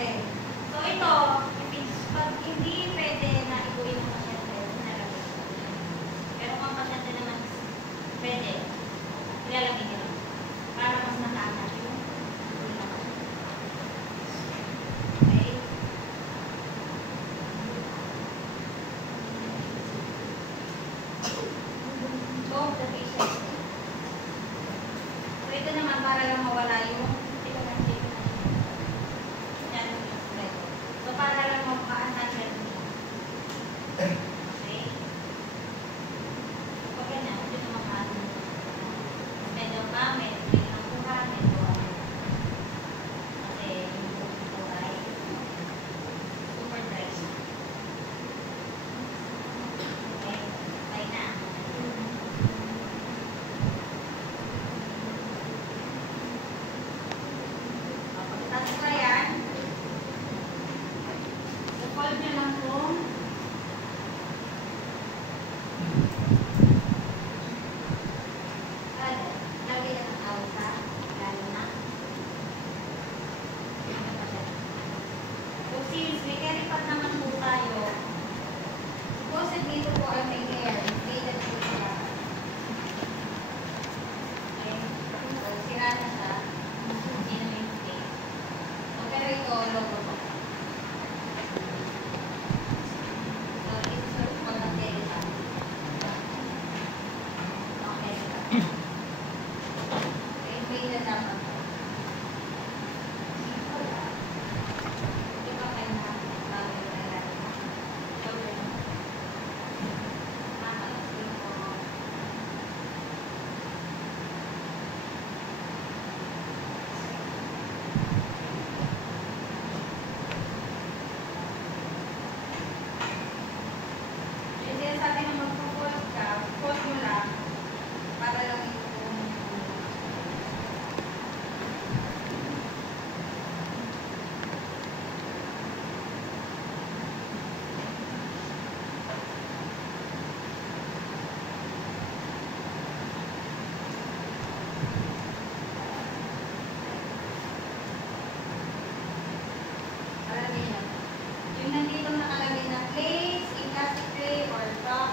Okay. So ito, pag hindi pwede na ikuin ng pasyente, nalagay. Pero kung ang pasyente naman pwede, ilalagay nyo lang. Para mas mataangat yung ulang. Okay? Go the patient. So ito naman para lang mawala yung so para lang magpa-attach yan. Okay? So ganyan, hindi naman maano. Medyo pa, medyo nakuha, medyo kasi ito ay super dry siya. Okay? Try na. Pagkatapos na yan, fold nyo lang kung lagay na ng tawag sa lalo na. So since may carry pad naman po tayo, supposed dito po ay may air. Dito po siya. Okay? So sira na siya. Hindi na may space. So pero ito, logo po. Sabi na magpo-fold ka, fold mo lang para lang ito yung nandito nakalagay na place, in plastic tray, or drop,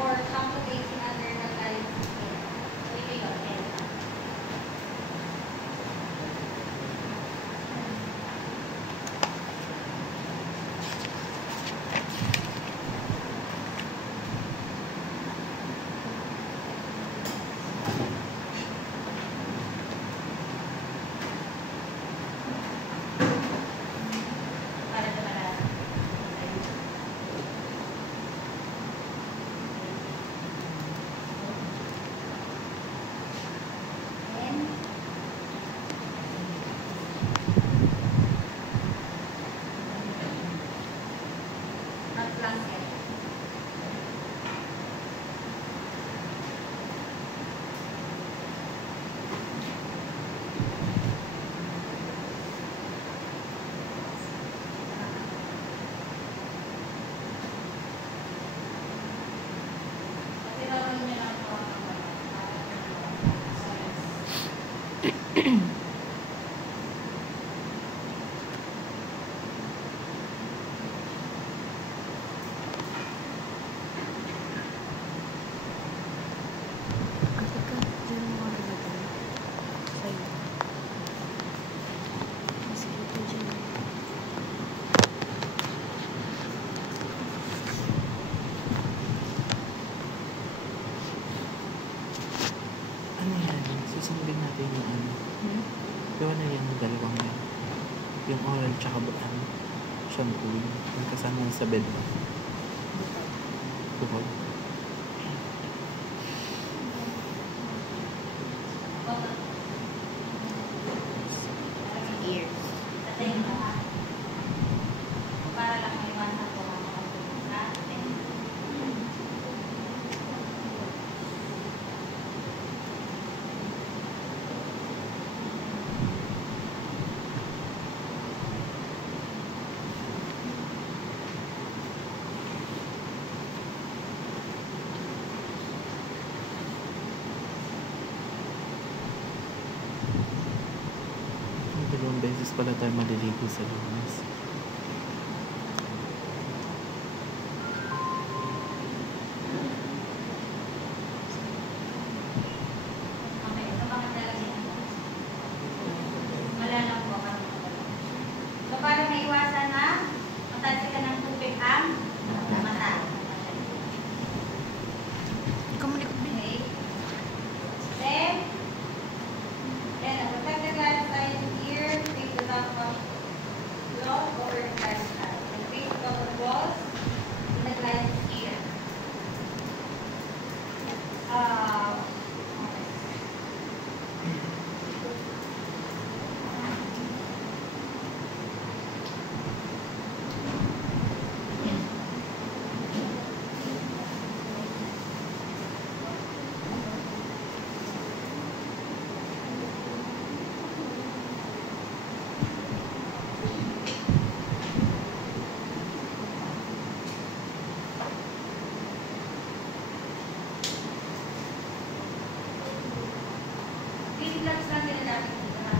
or shampoo casing under the light skin. So, ito yun. Susundin natin yung ano. Gawa na yan yung dalawang yan. Yung oral tsaka ano, shampoo. Yung kasama sa bed mo. Tuhod. Ears. Para lang may one po. Dalawang beses pala tayo maliligo sa Lunes. Okay, sa mga talaga. Wala lang po ako. So, para maiwasan na, matalsik ka ng tubig ang mata. Okay. Then, protect the glass side here, take the top of cloth over the glass side. And face the walls in the glass here. Okay. Green gloves lang ginagamit dito, ha?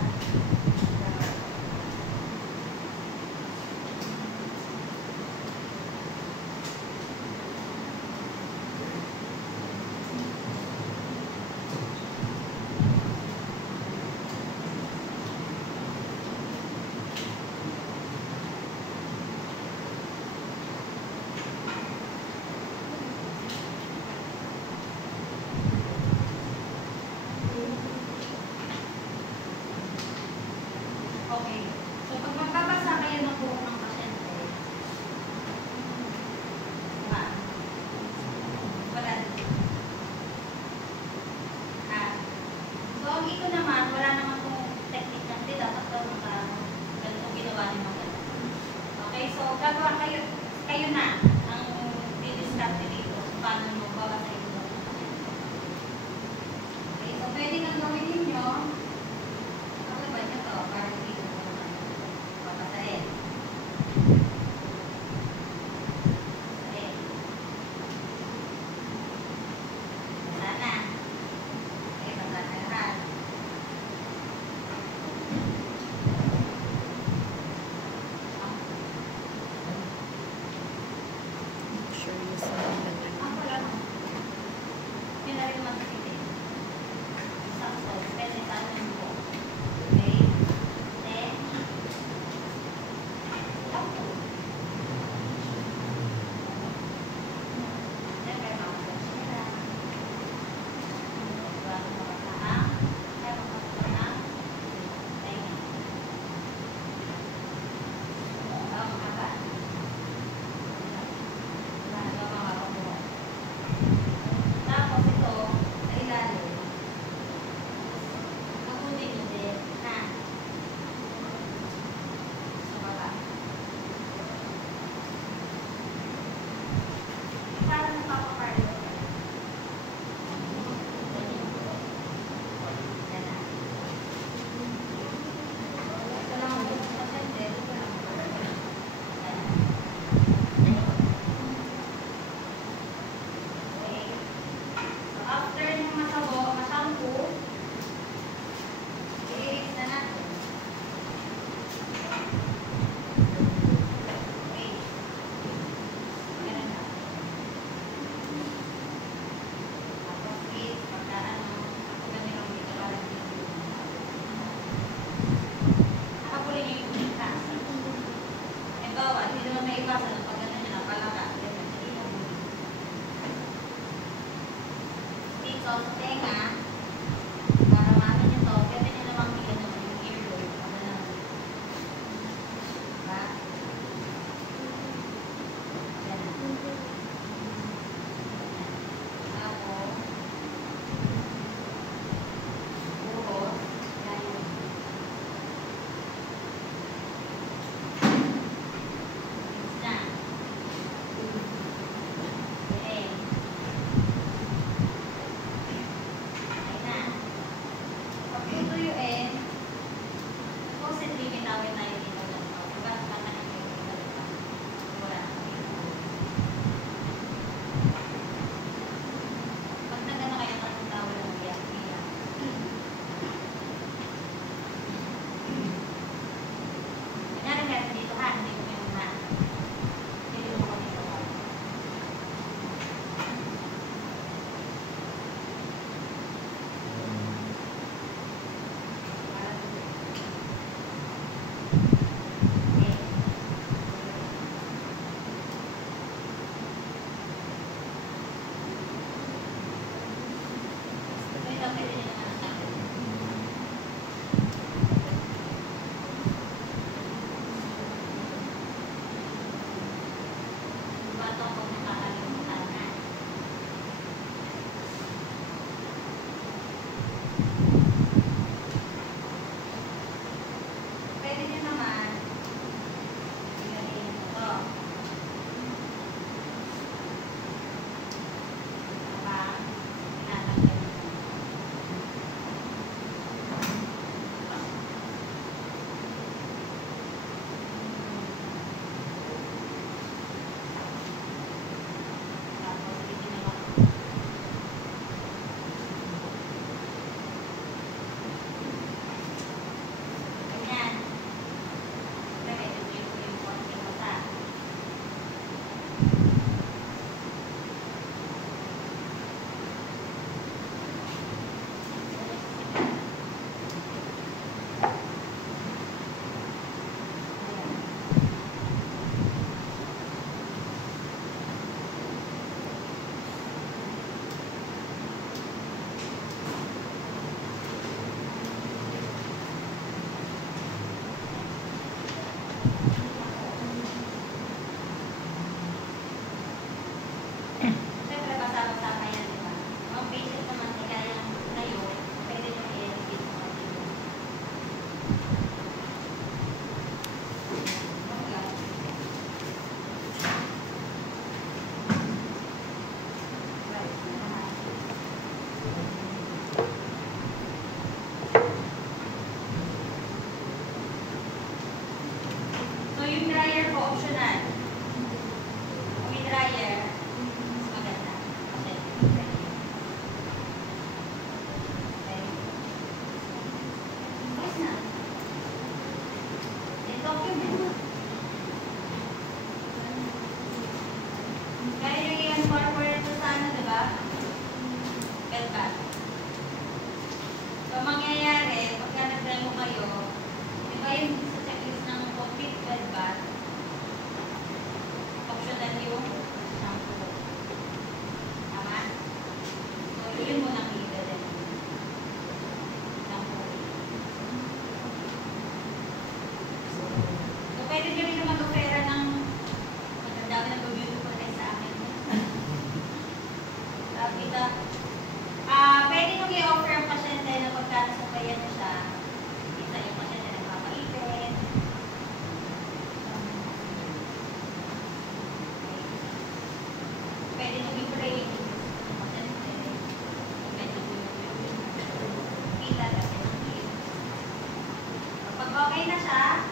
na siya.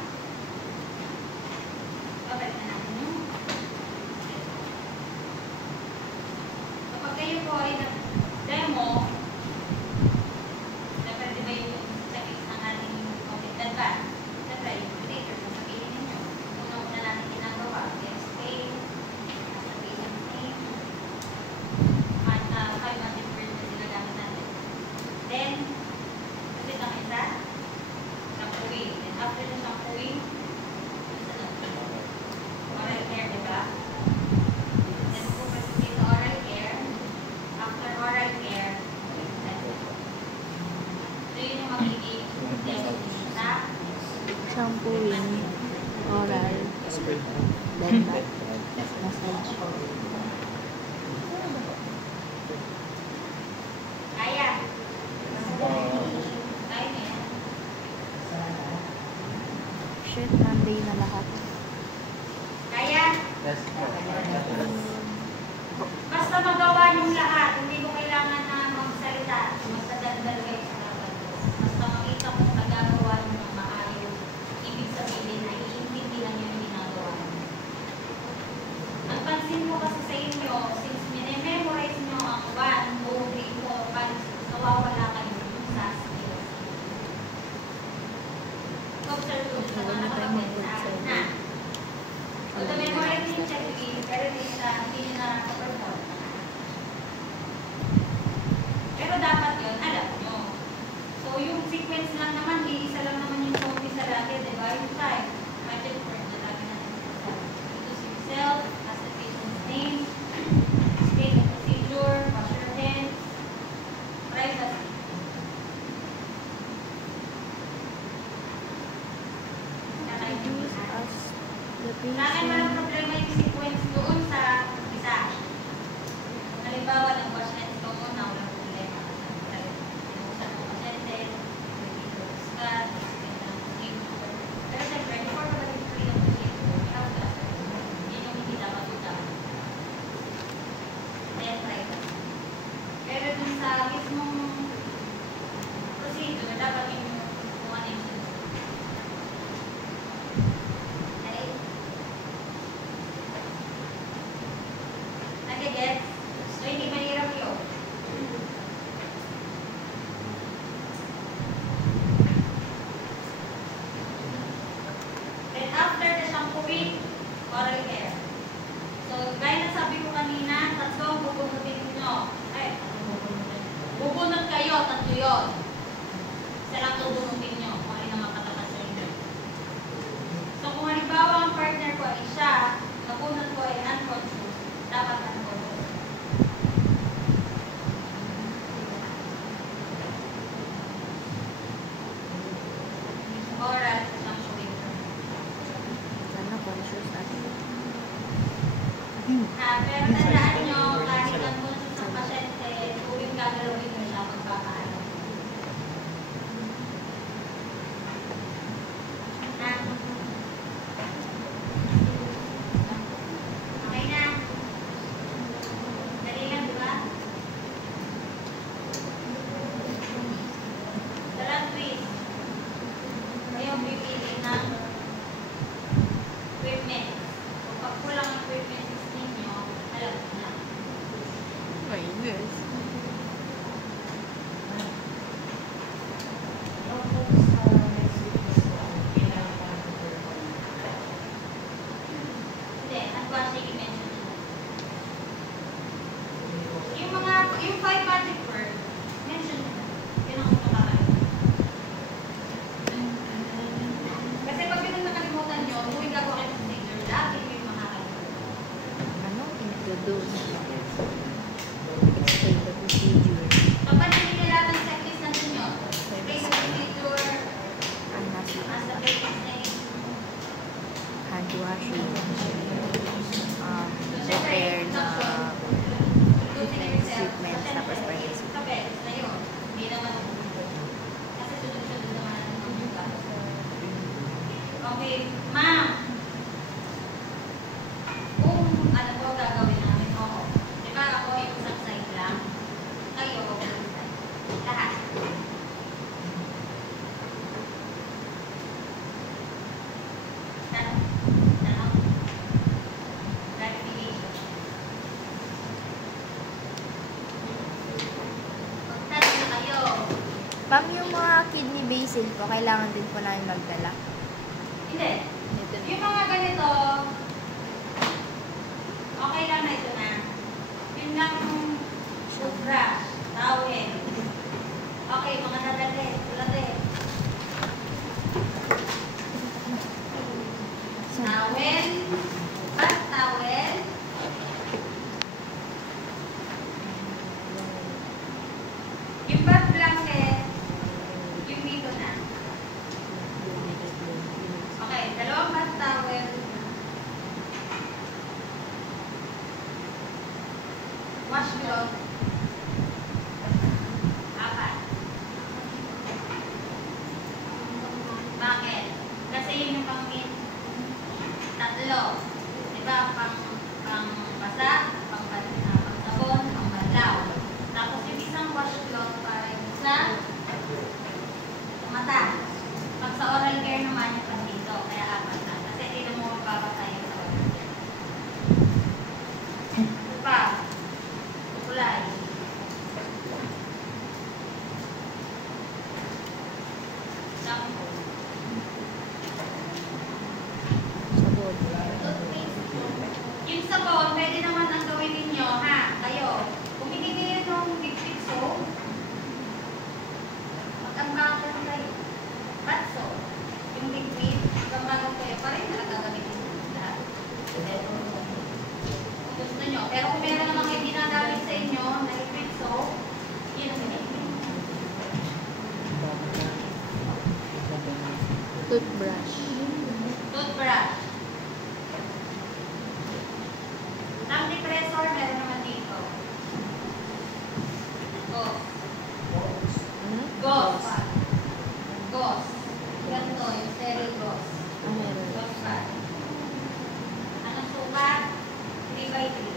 Babalik na natin yung kapag kayo po ay nag-demo, dapat di ba yung checklist ng ating complete advance? Siyempre, yung creator, sasabihin ninyo. Una-una natin ginagawa, guest name, nasa patient name, at 500 words na ginagamit natin. Then, kasi ang isa, shampooing. And after the shampooing, oral care, diba? Then, focus sa oral care. After oral care, so yun yung magiging sa Shampooing, oral, then massage. kaya. Kaya na yan. Shit, Monday na lahat. Kaya. Basta magawa yung lahat. Hindi ko kailangan na magsalita. Basta daldal kayo sa laban. Basta makita kung nagagawa nyo ng maayos. Ibig sabihin na iintindihan nyo yung ginagawa nyo. Ang pansin ko kasi sa inyo, since minememorize nyo ang 1, 2, 3, 4, 5, nawawala kayo sa skills. Observe ko sa mga nakapagod sa akin na. So, na-memorize nyo yung checklist, pero hindi nyo na-perform. Pero dapat yun, alam nyo. So, yung sequence lang naman, isa lang naman yung zombie sa lagi, diba? Yung time. Imagine for na lagi natin sa introduce yourself, as the patient's name, state the procedure, wash your hands, privacy. Use as the Sa akin, walang patient. problema yung sequence doon sa isa. Halimbawa, nag-wash hands ko muna, walang problema. Inuusan mo pasyente, nag-iilos ka, pero siyempre, before ka mag-free ng pasyente, ikaw ka. Yun yung hindi dapat utang. Then, privacy. Pero dun sa mismong procedure, dapat yung kung ano yung okay? Nag-gets? So, hindi mahirap yun. Then, after the shampooing, oral care. So, gaya na sabi ko kanina, tatlo ang bubunutin nyo. Ay, bubunot kayo, tatlo yun. Isa lang bubunutin nyo kung alin ang makatakas sa inyo. So, kung halimbawa ang partner ko ay siya, nabunot ko ay unconscious, dapat unconscious. Oral, shampooing. Sana conscious natin. Pero tandaan nyo, kahit unconscious ang pasyente, tuwing gagalawin nyo siya magpapaalam. Okay na. Dali lang, di ba? Dalang twist. Kayong pipili ng equipment. Kung pag kulang ang equipment ninyo, alam Ma'am, yung mga kidney basin po, kailangan din po namin magdala. Hindi. Ito na. Yung mga ganito, okay lang na ito na. Yun lang yung toothbrush, towel. Okay, mga nadali, tulad towel, bath towel. Yung bath blanket, yung dito na. Okay, dalawang bath towel. Washcloth. 4. Bakit? Kasi yun yung pang-min. 3. Diba? Pang basa, pang sabon, pang banlaw. Tapos yung isang washcloth para yung sa mata. Pag sa oral care naman yung pandito, kaya 4 na. Kasi hindi na mo mababasa yung sa oral care. Pa, kulay. Shampoo. Sabon. Yung sabon, pwede naman ang gawin ninyo, ha? Kayo. Bumili kayo ng liquid soap. Mag-ambagan kayo. Bath soap. Yung liquid, mag-ambagan kayo. Pareho na gagamitin nyo lahat. Kung gusto nyo. Pero kung meron namang hindi nagamit sa inyo na liquid soap, yun ang gagamitin. Toothbrush. Toothbrush. Ang depressor, meron naman dito. Gauze. Gauze. Gauze. Ganito, yung sterile gauze. Ah, meron. Gauze pa. Anong sukat? 3x3.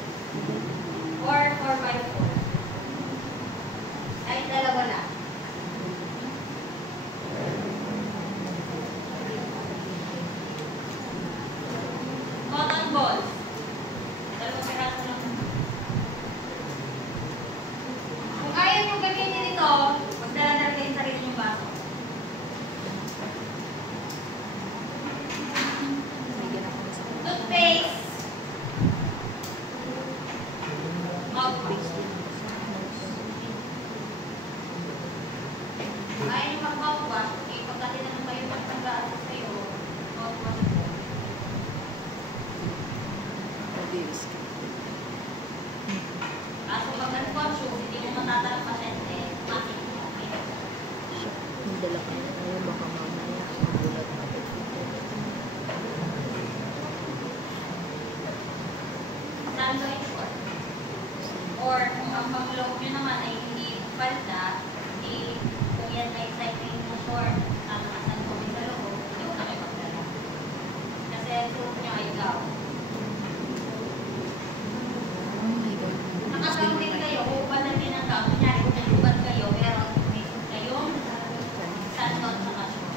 Or 4x4. Kahit dalawa lang. Cotton balls. Dalawang piraso lang. Kung ayaw nyo gamitin ito, magdala-dala kayo yung sarili yung baso. Bigyan ako ng sabon. Toothpaste. Mouthwash. Kung ayaw nyo mag-mouthwash, okay, pagdating naman kayo magtanggaan sa sayo, mouthwash po. Kaso pag unconscious, hindi mo matatanong pasyente, matik mo. Yung dala ko na. Ayun, baka mamaya. Magulat ako. Saan ba yung short? Or kung ang pang-loob nyo naman ay hindi palda, hindi kung yan ay cycling mo short, nakakasan mo sa loob, hindi ko na kayo magdala. Kasi ang suot nyo ay gown. Oh my God. Nakagaw din kayo, upanan din ang gown. Kunyari kung nalubad kayo, pero may suot kayong sandot sa short.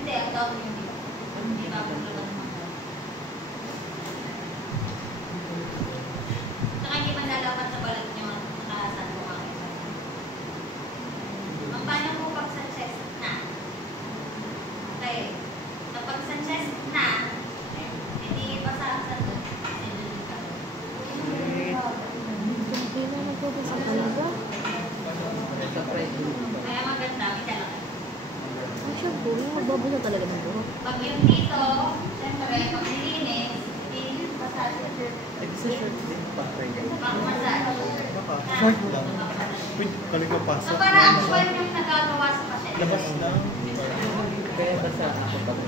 Hindi, ang gown yung dito. Hindi ba kung lubad mo? Saka hindi man lalapat sa balat nyo ang nakasan mo ang isa. Ang paano po pag sa chest na? Okay. Kapag sa chest na, hindi pa sa sandot. Hindi na nagpapasa talaga. Kaya maganda, may dala ka. Ang shampoo, yung magbabasa talaga ng buhok. Pag yung dito, siyempre, pag nilinis, hindi massage. Pag massage. Short lang. Pwede talaga So, pasok. para actual yung nagagawa sa pasyente. Labas lang. Kaya basta ako pag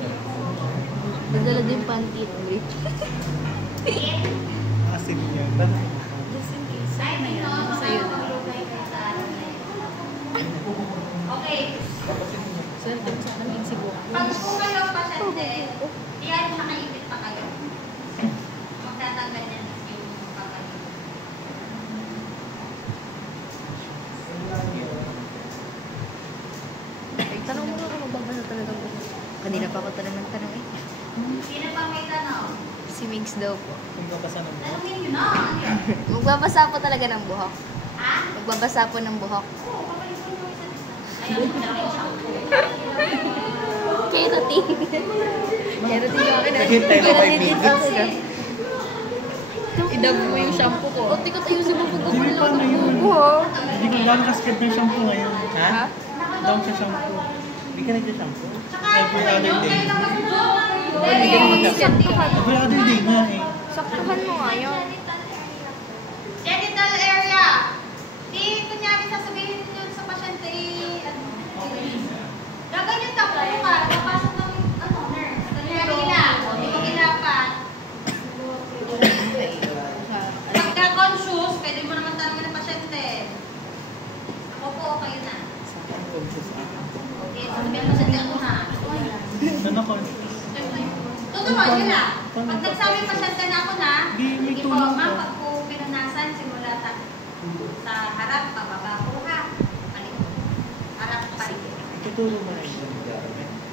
Nagdala din panty. Wait. Sige. Asin yan. Just in case. Ay, may no, sa'yo maglugay kayo sa araw na yun. Okay. Swerte mo sa akin yung sibuok. Pag po kayo pasyente, iyan nakaipit pa kayo. Magtatanggal yan yung papalito. Ay, tanong mo nga kung magbabasa talaga ng buhok. Kanina pa ako tanong ng tanong eh. Sino pa may tanong? Si Migs daw po. Kung kapasa ng Tanungin nyo na. Ano yun? Magbabasa po talaga ng buhok. Ha? Magbabasa Magbabasa po ng buhok. Ayaw mo talaga yung shampoo. Keratin. Keratin yung akin. Hintay na 5 minutes. Idab mo yung shampoo ko. O, tika ayusin mo pag Hindi pa na yun. buhok. Hindi ko lang kasket ng shampoo ngayon. Ha? Down sa shampoo. Hindi ka nag-shampoo? Every other day. Every other day nga eh. Saktuhan mo nga yun. Genital area. Di, kunyari sasabihin yun sa pasyente, gaganyan tako ka, napasok ng nurse. Kunyari lang, di mo ginapan. Pagka conscious, pwede mo naman tanongin ng pasyente. Ako po, kayo na. Okay, sabihan mo pasyente ako ha. Ano ko? Tuturuan nyo lang. Pag nagsabi yung pasyente na ako na, Di, may sige po, tulong ma'am, ko. pag po pinunasan, simula sa harap, pababa po ha. Palikod. Harap, palikod. Tuturo mo rin.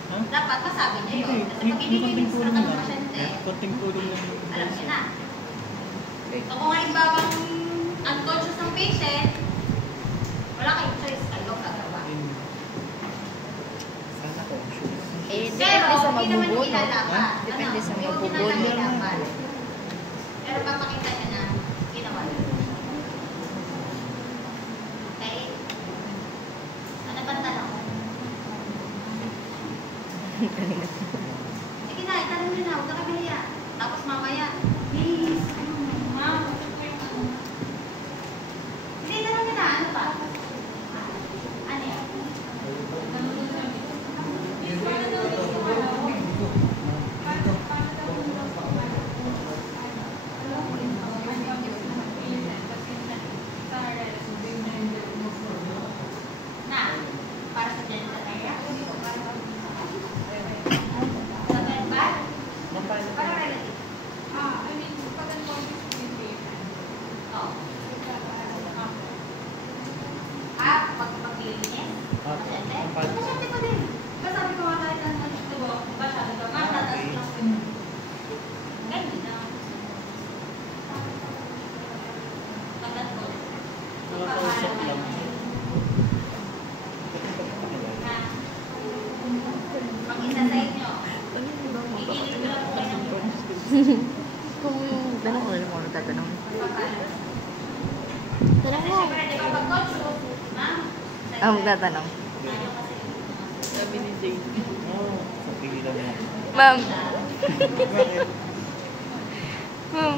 Ha? Dapat masabi niyo yun. Kasi pag hindi May niyo konting tulong instruct ng lang. pasyente, Konting tulong lang. alam niyo na. So kung halimbawang unconscious ng patient, wala kayong choice, kayo gagawa. Sana conscious. Eh, Pero, depende sa hindi naman mabubuno. ilalaban. Depende sa Yung mabubuno. ilalaban. Pero papakita niya na ginawa niyo. Okay? Ano ba tanong? Sige na, itanong niyo na, huwag na kami niya. Tapos mamaya, please, ma'am, ito po yung ano. Hindi, itanong niyo na, ano pa? Ano yan? Na, para sa genital area? Sa verbal? Para relative? Oo. Pagpapilinis? Pasyente? Pasyente ko din. Diba sabi ko nga kahit ano gusto ko, diba sabi ko, ma'am, tataas lang ko. Ganyan na. Pagkat ko. Nakakausap lang. Pag isa sa inyo, iinit ko lang po kayo ng Kung tanong ko lang kung ano tatanong. papala. Tanong Kasi mo. syempre, di ba pag conscious, ma'am, Ah, magtatanong. tayo kasi Sabi ni Jane. Oo. Sa pigilan mo. Ma'am. Bakit? Ma'am.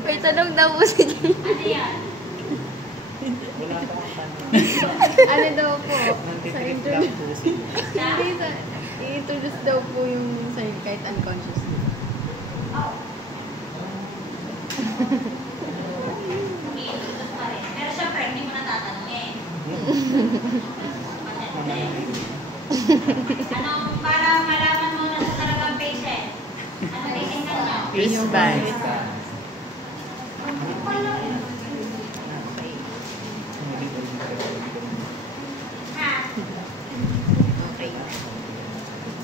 May tanong daw po si Jane. ano yan? Wala pa akong tanong. Ano daw po? Sa Nanditipid lang introduce. po sila. Hindi, i-introduce daw po yung sa'yo kahit unconscious. Oh. Umiintutos pa rin. Pero syempre, hindi mo natatanungin. Anong, para malaman mo na sa talagang patient? Anong titingnan nyo? Wristband. Ha? Okay.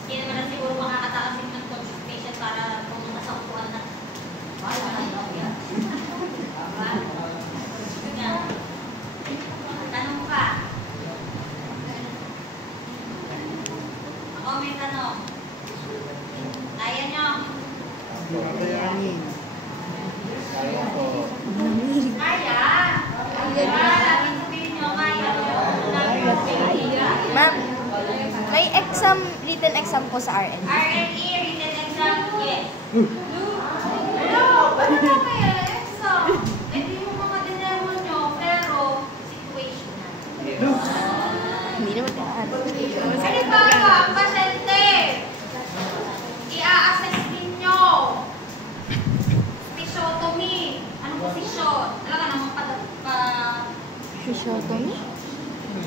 Hindi naman na siguro makakatakas yung unconscious patient para pumunta sa upuan na wala na daw yan. Diba? Nga. Tanong ka. Ako may tanong. Kaya nyo? Kayanin. Kaya po. Kaya. Kaya. Laging sabihin nyo, kaya nyo. Ma'am, may exam, written exam po sa RN. RNE, written exam, yes. Hello, paano na kaya exam? Eh di yung mga dinemo nyo, pero situational. Hindi naman taan. Halimbawa, ang pasyente, i-a-assess ninyo. Physiotomy. Anong posisyon? Talaga namang Physiotomy?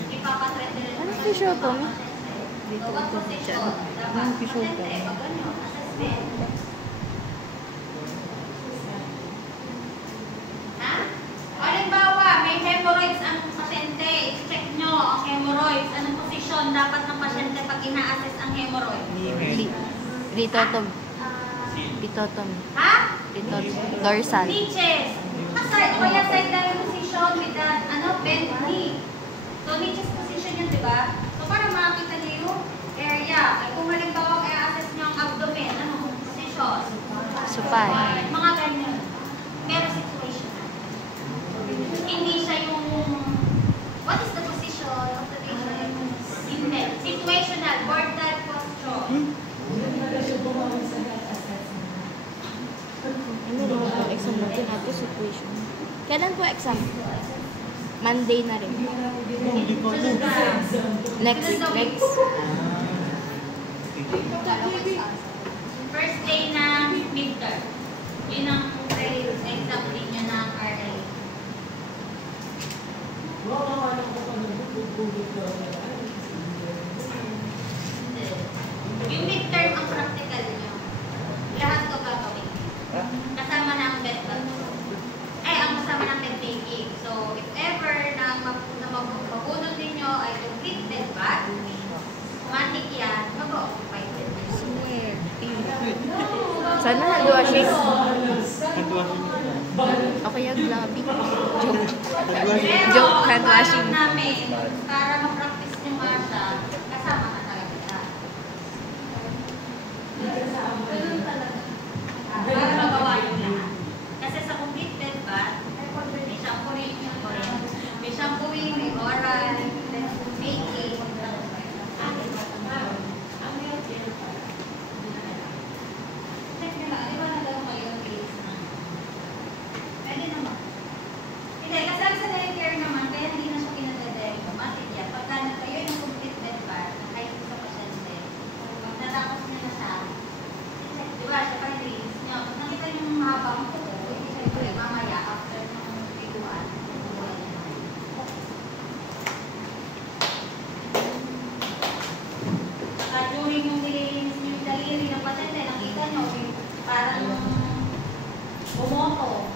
ipapatrete. Anong physiotomy? Huwag posisyon. Dapat Anong physiotomy? pasyente, pag ganyan, assessment. Ha? O halimbawa, may hemorrhoids ang pasyente. I-check nyo ang hemorrhoids. Anong posisyon dapat ng pasyente pag ina-assess ang hemorrhoids? Ritotomy. Ritotomy. Ha? Ritotomy. Dorsal. Niches. Side o kaya side lang yung posisyon. position with the, bent knee. So, niches position yun, di ba? So, para makakita niyo yung area. Ay, kung halimbawa, i-assess niyo ang abdomen, position. Supay. Mga ganyan. Pero situation. Hindi siya yung, what is the position of the patient? Hindi. Situational, board-type posture. Ano ba ang exam natin? Ito situation. Kailan po exam? Monday na rin. Hindi ko alam. Next week. Next. First day ng midterm. Yun ang exam din niya ng RA. Yung midterm ang practical niyo. Lahat to gagawin. Kasama na ang bed bag. Ang kasama ng bed taking. So, if ever na mabunod ninyo ay complete bed bag, matik yan, mag-occupy bed bag. Sana handwashing. Handwashing. O kaya glabi. Joke. Pero, Joke, ang handwashing. parang namin, para ma-practice nyo nga siya, kasama ka talaga siya. Para magawa yung lahat. Kasi sa complete bed bath, may shampooing, may oral, making, check nyo lang, di ba nagawin kayo yung case na? Pwede naman. Hindi, kasi ang sa care naman, kaya hindi na siya pinadadari automatic yan. Pagka kayo yung complete bed bath, kahit sa pasyente, pag natapos nyo na siya, check, di ba, siya pa release nyo. Pag nakita nyo yung mahabang kuko, hindi siyempre mamaya after ng piguan, buhay naman. Saka during yung nililinis nyo yung daliri ng pasyente, nakita nyo, yung parang bumoto.